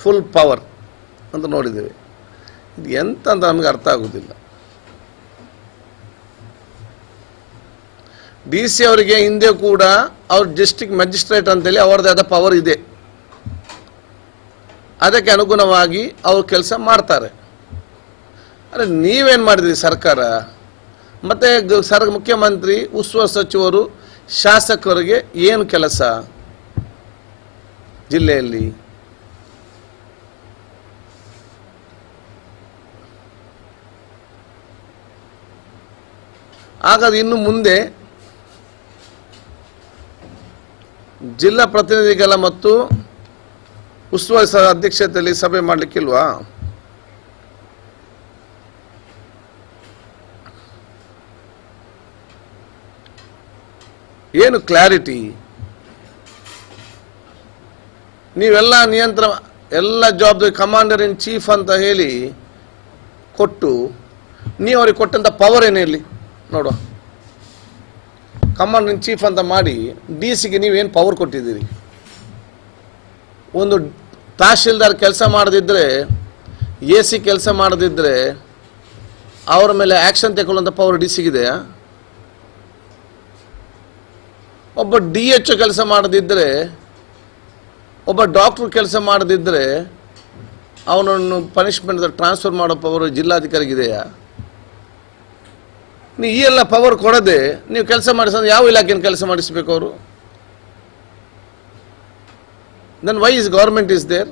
Full power ಅಂತ ನೋಡಿದ್ದೇವೆ. ಇದು ಎಂತ ಅಂತ ನಮಗೆ ಅರ್ಥ ಆಗೋದಿಲ್ಲ. DC ಅವರಿಗೆ ಹಿಂದೆ ಕೂಡ ಅವ್ರ ಡಿಸ್ಟ್ರಿಕ್ಟ್ ಮ್ಯಾಜಿಸ್ಟ್ರೇಟ್ ಅಂತೇಳಿ ಅವರದೇ ಆದ ಪವರ್ ಇದೆ. ಅದಕ್ಕೆ ಅನುಗುಣವಾಗಿ ಅವರು ಕೆಲಸ ಮಾಡ್ತಾರೆ. ಅರೆ ನೀವೇನು ಮಾಡಿದ್ರಿ ಸರ್ಕಾರ? ಮತ್ತು ಮುಖ್ಯಮಂತ್ರಿ, ಉಸ್ತುವಾರಿ ಸಚಿವರು, ಶಾಸಕರಿಗೆ ಏನು ಕೆಲಸ ಜಿಲ್ಲೆಯಲ್ಲಿ? ಹಾಗಾದ್ರೆ ಇನ್ನು ಮುಂದೆ ಜಿಲ್ಲಾ ಪ್ರತಿನಿಧಿಗಳ ಮತ್ತು ಉಸ್ತುವಾರಿ ಅಧ್ಯಕ್ಷತೆಯಲ್ಲಿ ಸಭೆ ಮಾಡಲಿಕ್ಕಿಲ್ವಾ? ಏನು ಕ್ಲಾರಿಟಿ? ನೀವೆಲ್ಲ ನಿಯಂತ್ರಣ, ಎಲ್ಲ ಜವಾಬ್ದಾರಿ ಕಮಾಂಡರ್ ಇನ್ ಚೀಫ್ ಅಂತ ಹೇಳಿ ಕೊಟ್ಟು, ನೀವು ಅವ್ರಿಗೆ ಕೊಟ್ಟಂಥ ಪವರ್ ಏನು ಹೇಳಿ ನೋಡುವ. ಕಮಾಂಡರ್ ಇನ್ ಚೀಫ್ ಅಂತ ಮಾಡಿ DC ನೀವೇನು ಪವರ್ ಕೊಟ್ಟಿದ್ದೀರಿ? ಒಂದು ತಹಶೀಲ್ದಾರ್ ಕೆಲಸ ಮಾಡದಿದ್ದರೆ, AC ಕೆಲಸ ಮಾಡದಿದ್ದರೆ ಅವರ ಮೇಲೆ ಆ್ಯಕ್ಷನ್ ತಗೊಳ್ಳುವಂಥ ಪವರ್ DC ಇದೆಯಾ? ಒಬ್ಬ DHO ಕೆಲಸ ಮಾಡದಿದ್ದರೆ, ಒಬ್ಬ ಡಾಕ್ಟ್ರು ಕೆಲಸ ಮಾಡದಿದ್ದರೆ ಅವನನ್ನು ಪನಿಷ್ಮೆಂಟ್ ಟ್ರಾನ್ಸ್ಫರ್ ಮಾಡೋ ಪವರ್ ಜಿಲ್ಲಾಧಿಕಾರಿಗಿದೆಯಾ? ನೀವು ಈ ಎಲ್ಲ ಪವರ್ ಕೊಡದೆ ನೀವು ಕೆಲಸ ಮಾಡಿಸೋದು ಯಾವ ಇಲಾಖೆಯನ್ನು ಕೆಲಸ ಮಾಡಿಸಬೇಕು ಅವರು? Then why is government is there?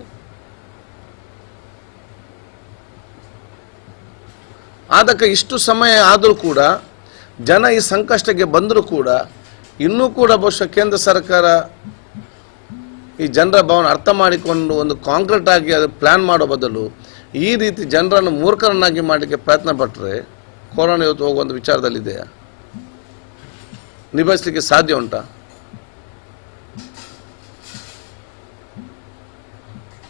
ಅದಕ್ಕೆ ಇಷ್ಟು ಸಮಯ ಆದರೂ ಕೂಡ, ಜನ ಈ ಸಂಕಷ್ಟಕ್ಕೆ ಬಂದರೂ ಕೂಡ, ಇನ್ನೂ ಕೂಡ ಬಹುಶಃ ಕೇಂದ್ರ ಸರ್ಕಾರ ಈ ಜನರ ಭಾವನೆ ಅರ್ಥ ಮಾಡಿಕೊಂಡು ಒಂದು ಕಾಂಕ್ರೀಟ್ ಆಗಿ ಅದು ಪ್ಲ್ಯಾನ್ ಮಾಡೋ ಬದಲು ಈ ರೀತಿ ಜನರನ್ನು ಮೂರ್ಖರನ್ನಾಗಿ ಮಾಡಲಿಕ್ಕೆ ಪ್ರಯತ್ನ ಪಟ್ಟರೆ ಕೊರೋನಾ ಇವತ್ತು ಹೋಗುವಂಥ ವಿಚಾರದಲ್ಲಿದೆಯಾ? ನಿಭಾಯಿಸಲಿಕ್ಕೆ ಸಾಧ್ಯ ಉಂಟಾ?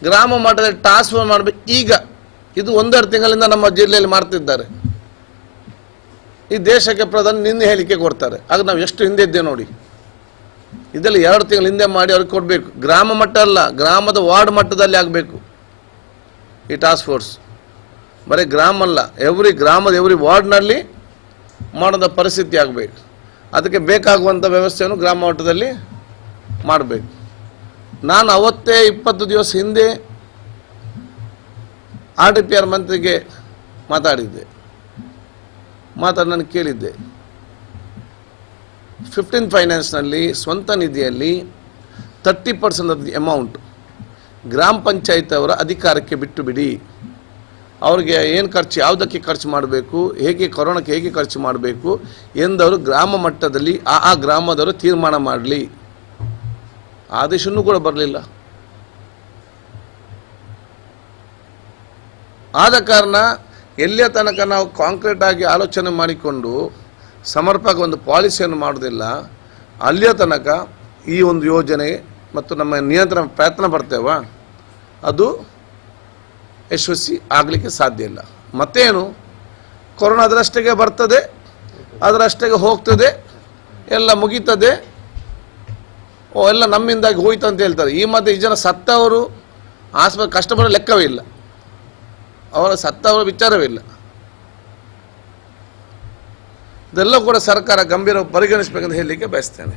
ಗ್ರಾಮ ಮಟ್ಟದಲ್ಲಿ ಟಾಸ್ಕ್ ಫೋರ್ಸ್ ಮಾಡಬೇಕು. ಈಗ ಇದು 1.5 ತಿಂಗಳಿಂದ ನಮ್ಮ ಜಿಲ್ಲೆಯಲ್ಲಿ ಮಾಡ್ತಿದ್ದಾರೆ. ಈ ದೇಶಕ್ಕೆ ಪ್ರಧಾನಿ ನಿನ್ನೆ ಹೇಳಿಕೆ ಕೊಡ್ತಾರೆ. ಆಗ ನಾವು ಎಷ್ಟು ಹಿಂದೆ ಇದ್ದೇವೆ ನೋಡಿ. ಇದೆಲ್ಲ 2 ತಿಂಗಳ ಹಿಂದೆ ಮಾಡಿ ಅವ್ರಿಗೆ ಕೊಡಬೇಕು. ಗ್ರಾಮ ಮಟ್ಟ ಅಲ್ಲ, ಗ್ರಾಮದ ವಾರ್ಡ್ ಮಟ್ಟದಲ್ಲಿ ಆಗಬೇಕು ಈ ಟಾಸ್ಕ್ ಫೋರ್ಸ್. ಬರೀ ಗ್ರಾಮ ಅಲ್ಲ, ಎವ್ರಿ ವಾರ್ಡ್ನಲ್ಲಿ ಮಾಡೋದ ಪರಿಸ್ಥಿತಿ ಆಗಬೇಕು. ಅದಕ್ಕೆ ಬೇಕಾಗುವಂಥ ವ್ಯವಸ್ಥೆಯನ್ನು ಗ್ರಾಮ ಮಟ್ಟದಲ್ಲಿ ಮಾಡಬೇಕು. ನಾನು ಅವತ್ತೇ 20 ದಿವಸ ಹಿಂದೆ RDPR ಮಂತ್ರಿಗೆ ಮಾತಾಡಿದ್ದೆ. ನಾನು ಕೇಳಿದ್ದೆ, 15th ಫೈನಾನ್ಸ್ನಲ್ಲಿ ಸ್ವಂತ ನಿಧಿಯಲ್ಲಿ 30% ಆಫ್ ದಿ ಅಮೌಂಟ್ ಗ್ರಾಮ ಪಂಚಾಯತ್ ಅವರ ಅಧಿಕಾರಕ್ಕೆ ಬಿಟ್ಟು ಬಿಡಿ. ಅವ್ರಿಗೆ ಏನು ಖರ್ಚು, ಯಾವುದಕ್ಕೆ ಖರ್ಚು ಮಾಡಬೇಕು, ಕೊರೋನಾಕ್ಕೆ ಹೇಗೆ ಖರ್ಚು ಮಾಡಬೇಕು ಎಂದವರು ಗ್ರಾಮ ಮಟ್ಟದಲ್ಲಿ ಆ ಗ್ರಾಮದವರು ತೀರ್ಮಾನ ಮಾಡಲಿ. ಆದೇಶನೂ ಕೂಡ ಬರಲಿಲ್ಲ. ಆದ ಕಾರಣ ಎಲ್ಲಿಯ ತನಕ ನಾವು ಕಾಂಕ್ರೀಟ್ ಆಗಿ ಆಲೋಚನೆ ಮಾಡಿಕೊಂಡು ಸಮರ್ಪಕ ಒಂದು ಪಾಲಿಸಿಯನ್ನು ಮಾಡೋದಿಲ್ಲ, ಅಲ್ಲಿಯ ತನಕ ಈ ಒಂದು ಯೋಜನೆ ಮತ್ತು ನಮ್ಮ ನಿಯಂತ್ರಣ ಪ್ರಯತ್ನ ಬರ್ತೇವ ಅದು ಯಶಸ್ವಿ ಆಗಲಿಕ್ಕೆ ಸಾಧ್ಯ ಇಲ್ಲ. ಮತ್ತೇನು, ಕೊರೋನಾ ಅದರಷ್ಟೇ ಬರ್ತದೆ, ಅದರಷ್ಟೇ ಹೋಗ್ತದೆ, ಎಲ್ಲ ಮುಗೀತದೆ, ಎಲ್ಲ ನಮ್ಮಿಂದಾಗಿ ಹೋಯ್ತು ಅಂತ ಹೇಳ್ತಾರೆ. ಈ ಮಧ್ಯೆ ಈ ಜನ ಸತ್ತವರು ಆಸ್ಪತ್ರೆ ಕಷ್ಟಪಡೋ ಲೆಕ್ಕವೇ ಇಲ್ಲ, ಅವರ ಸತ್ತವರ ವಿಚಾರವೇ ಇಲ್ಲ. ಇದೆಲ್ಲ ಕೂಡ ಸರ್ಕಾರ ಗಂಭೀರ ಪರಿಗಣಿಸಬೇಕಂತ ಹೇಳಲಿಕ್ಕೆ ಬಯಸ್ತೇನೆ.